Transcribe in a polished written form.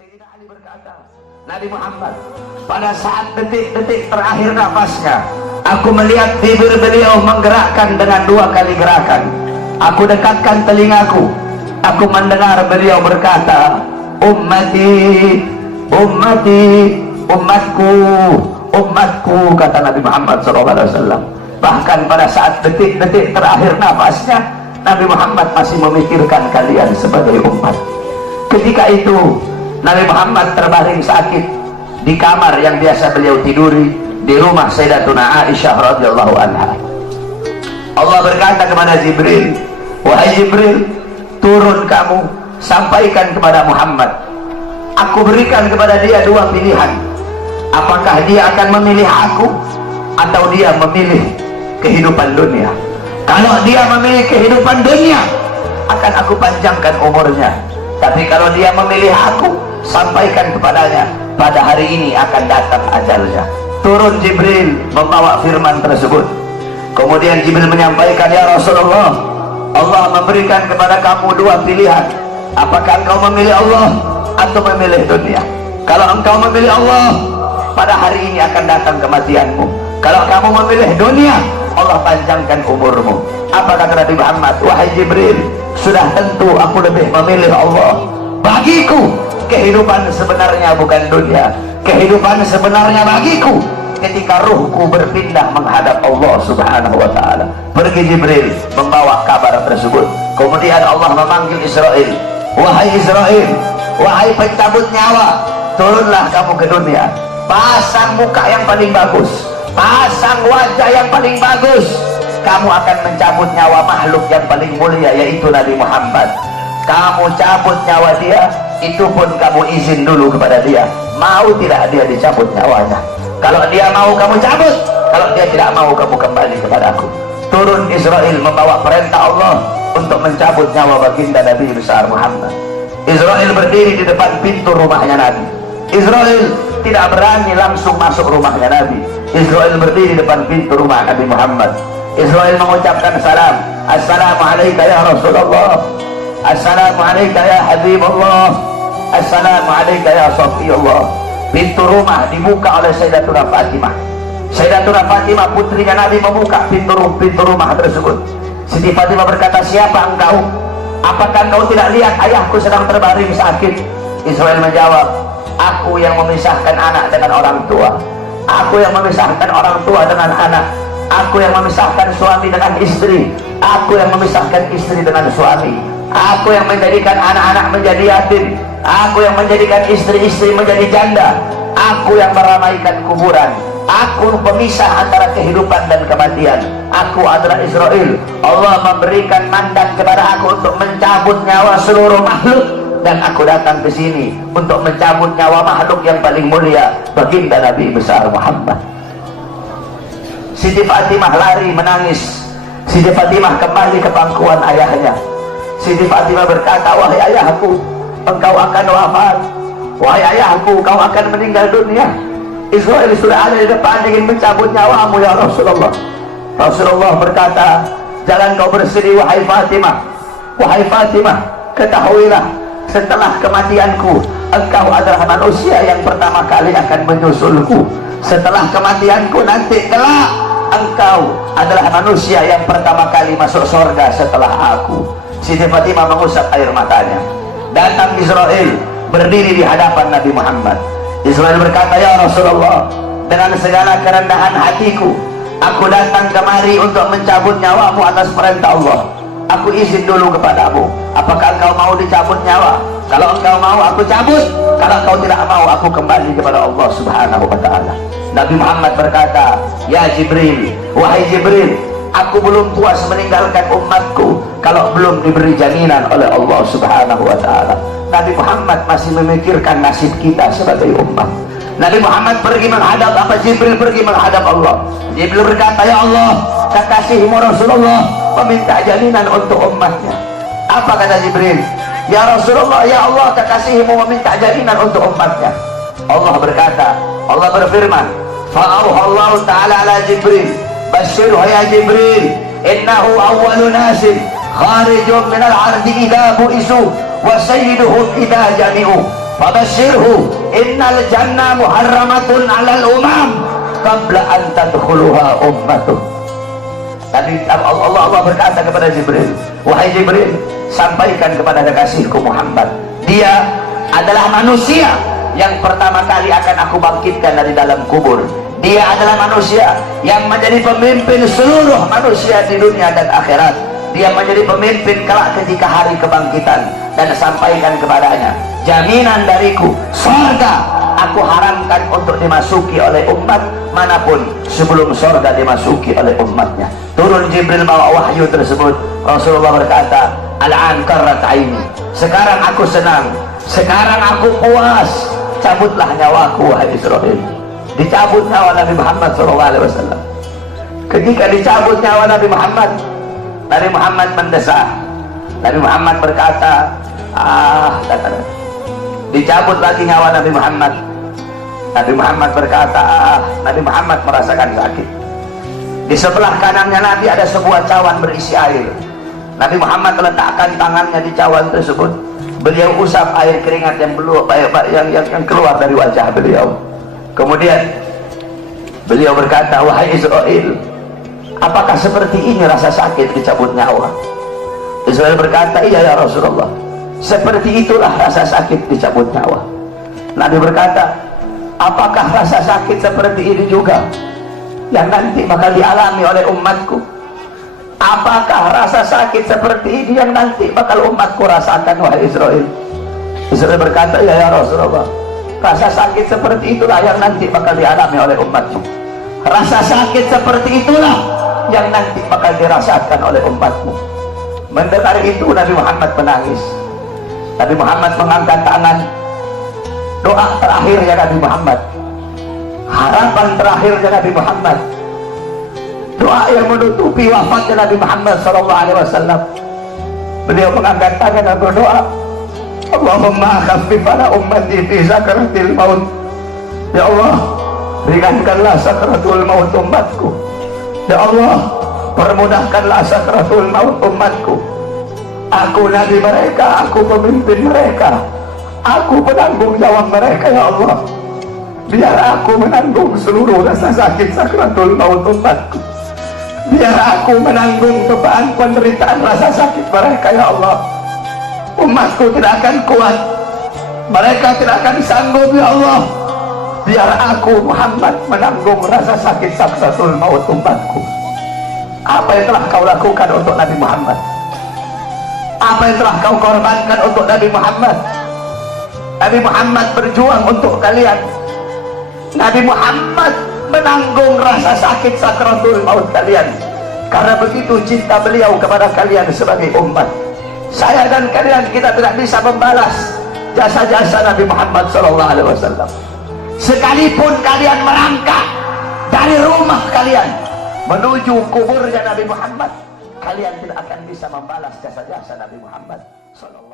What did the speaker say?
Sayyidina Ali berkata, Nabi Muhammad pada saat detik-detik terakhir nafasnya, aku melihat bibir beliau menggerakkan dengan 2 kali gerakan. Aku dekatkan telingaku, aku mendengar beliau berkata, ummati, ummati, umatku, umatku, kata Nabi Muhammad SAW. Bahkan pada saat detik-detik terakhir nafasnya, Nabi Muhammad masih memikirkan kalian sebagai umat. Ketika itu Nabi Muhammad terbaring sakit di kamar yang biasa beliau tiduri di rumah Sayyidatuna Aisyah radhiyallahu anha. Allah berkata kepada Jibril, wahai Jibril, turun kamu, sampaikan kepada Muhammad, aku berikan kepada dia 2 pilihan. Apakah dia akan memilih aku atau dia memilih kehidupan dunia? Kalau dia memilih kehidupan dunia, akan aku panjangkan umurnya. Tapi kalau dia memilih aku, sampaikan kepadanya, pada hari ini akan datang ajalnya. Turun Jibril membawa firman tersebut. Kemudian Jibril menyampaikan, ya Rasulullah, Allah memberikan kepada kamu 2 pilihan. Apakah engkau memilih Allah atau memilih dunia? Kalau engkau memilih Allah, pada hari ini akan datang kematianmu. Kalau kamu memilih dunia, Allah panjangkan umurmu. Apa kata Nabi Muhammad? Wahai Jibril, sudah tentu aku lebih memilih Allah. Bagiku kehidupan sebenarnya bukan dunia. Kehidupan sebenarnya bagiku ketika ruhku berpindah menghadap Allah subhanahu wa ta'ala. Pergi Jibril membawa kabar tersebut. Kemudian Allah memanggil Israel, wahai Israel, wahai pencabut nyawa, turunlah kamu ke dunia. Pasang muka yang paling bagus, pasang wajah yang paling bagus. Kamu akan mencabut nyawa makhluk yang paling mulia, yaitu Nabi Muhammad. Kamu cabut nyawa dia, itu pun kamu izin dulu kepada dia, mau tidak dia dicabut nyawanya. Kalau dia mau kamu cabut, kalau dia tidak mau kamu kembali kepada aku. Turun Israel membawa perintah Allah untuk mencabut nyawa baginda Nabi besar Muhammad. Israel berdiri di depan pintu rumahnya Nabi. Israel tidak berani langsung masuk rumahnya Nabi. Israel berdiri di depan pintu rumah Nabi Muhammad. Israel mengucapkan salam, assalamualaikum ya Rasulullah, assalamualaikum ya Habibullah, assalamualaikum ya Safiyullah. Pintu rumah dibuka oleh Sayyidatuna Fatimah. Sayyidatuna Fatimah putrinya Nabi membuka pintu rumah tersebut. Siti Fatimah berkata, siapa engkau? Apakah engkau tidak lihat ayahku sedang terbaring sakit? Israel menjawab, aku yang memisahkan anak dengan orang tua, aku yang memisahkan orang tua dengan anak, aku yang memisahkan suami dengan istri, aku yang memisahkan istri dengan suami, aku yang menjadikan anak-anak menjadi yatim, aku yang menjadikan istri-istri menjadi janda, aku yang meramaikan kuburan, aku pemisah antara kehidupan dan kematian. Aku adalah Israel. Allah memberikan mandat kepada aku untuk mencabut nyawa seluruh makhluk, dan aku datang ke sini untuk mencabut nyawa makhluk yang paling mulia, baginda Nabi besar Muhammad. Siti Fatimah lari menangis. Siti Fatimah kembali ke pangkuan ayahnya. Siti Fatimah berkata, wahai ayahku, engkau akan wafat. Wahai ayahku, kau akan meninggal dunia. Israel sudah ada di depan ingin mencabut nyawamu ya Rasulullah. Rasulullah berkata, jangan kau bersedih wahai Fatimah. Wahai Fatimah, ketahuilah, setelah kematianku, engkau adalah manusia yang pertama kali akan menyusulku. Setelah kematianku nanti kelak, engkau adalah manusia yang pertama kali masuk surga setelah aku. Siti Fatimah mengusap air matanya. Datang Israel berdiri di hadapan Nabi Muhammad. Israel berkata, ya Rasulullah, dengan segala kerendahan hatiku, aku datang kemari untuk mencabut nyawamu atas perintah Allah. Aku izin dulu kepadamu, apakah engkau mau dicabut nyawa? Kalau engkau mau aku cabut, kalau engkau tidak mau aku kembali kepada Allah subhanahu wa ta'ala. Nabi Muhammad berkata, ya Jibril, wahai Jibril, aku belum puas meninggalkan umatku kalau belum diberi jaminan oleh Allah subhanahu wa ta'ala. Nabi Muhammad masih memikirkan nasib kita sebagai umat. Nabi Muhammad pergi menghadap apa? Jibril pergi menghadap Allah. Jibril berkata, ya Allah, kekasihmu Rasulullah meminta jaminan untuk umatnya. Apa kata Jibril? Ya Rasulullah, ya Allah, kekasihmu meminta jaminan untuk umatnya. Allah berkata, Allah berfirman, fa'auhallahu ta'ala ala Jibril, basyirhu ya Jibril, innahu awwalu nasin kharijun minal ardi idha bu'isu wa sayyiduhum idha jami'u fabashirhu innal jannah muharramatun 'alal umam qabla an tadkhuluha ummatuh. Tadi Allah berkata kepada Jibril, wahai Jibril, sampaikan kepada kekasihku Muhammad, dia adalah manusia yang pertama kali akan aku bangkitkan dari dalam kubur. Dia adalah manusia yang menjadi pemimpin seluruh manusia di dunia dan akhirat. Dia menjadi pemimpin kelak ketika hari kebangkitan. Dan sampaikan kepadanya, jaminan dariku, surga aku haramkan untuk dimasuki oleh umat manapun sebelum surga dimasuki oleh umatnya. Turun Jibril bawa wahyu tersebut. Rasulullah berkata, al-an qarrat aini, sekarang aku senang, sekarang aku puas, cabutlah nyawaku wahai Israel. Dicabut nyawa Nabi Muhammad SAW. Ketika dicabut nyawa Nabi Muhammad mendesah. Nabi Muhammad berkata, dicabut lagi nyawa Nabi Muhammad. Nabi Muhammad berkata, Nabi Muhammad merasakan sakit. Di sebelah kanannya Nabi ada sebuah cawan berisi air. Nabi Muhammad letakkan tangannya di cawan tersebut. Beliau usap air keringat yang keluar dari wajah beliau. Kemudian beliau berkata, wahai Israel, apakah seperti ini rasa sakit dicabut nyawa? Israel berkata, iya ya Rasulullah, seperti itulah rasa sakit dicabut nyawa. Nabi berkata, apakah rasa sakit seperti ini juga yang nanti bakal dialami oleh umatku? Apakah rasa sakit seperti ini yang nanti bakal umatku rasakan wahai Israel? Israel berkata, ya Rasulullah, rasa sakit seperti itulah yang nanti bakal dialami oleh umatmu. Rasa sakit seperti itulah yang nanti bakal dirasakan oleh umatmu. Mendengar itu Nabi Muhammad menangis. Nabi Muhammad mengangkat tangan. Doa terakhirnya Nabi Muhammad, harapan terakhirnya Nabi Muhammad, doa yang menutupi wafatnya Nabi Muhammad SAW. Beliau mengangkat tangan dan berdoa, Allahumma khaffif ala ummati fi sakaratil maut. Ya Allah, ringankanlah sakaratul maut umatku. Ya Allah, permudahkanlah sakaratul maut umatku. Aku nabi mereka, aku pemimpin mereka, aku penanggung jawab mereka. Ya Allah, biar aku menanggung seluruh rasa sakit sakaratul maut umatku. Biar aku menanggung beban penderitaan rasa sakit mereka. Ya Allah, umatku tidak akan kuat, mereka tidak akan sanggup. Ya Allah, biar aku Muhammad menanggung rasa sakit sakaratul maut umatku. Apa yang telah kau lakukan untuk Nabi Muhammad? Apa yang telah kau korbankan untuk Nabi Muhammad? Nabi Muhammad berjuang untuk kalian. Nabi Muhammad menanggung rasa sakit sakaratul maut kalian. Karena begitu cinta beliau kepada kalian sebagai umat. Saya dan kalian, kita tidak bisa membalas jasa-jasa Nabi Muhammad SAW. Sekalipun kalian merangkak dari rumah kalian menuju kuburnya Nabi Muhammad, kalian tidak akan bisa membalas jasa-jasa Nabi Muhammad SAW.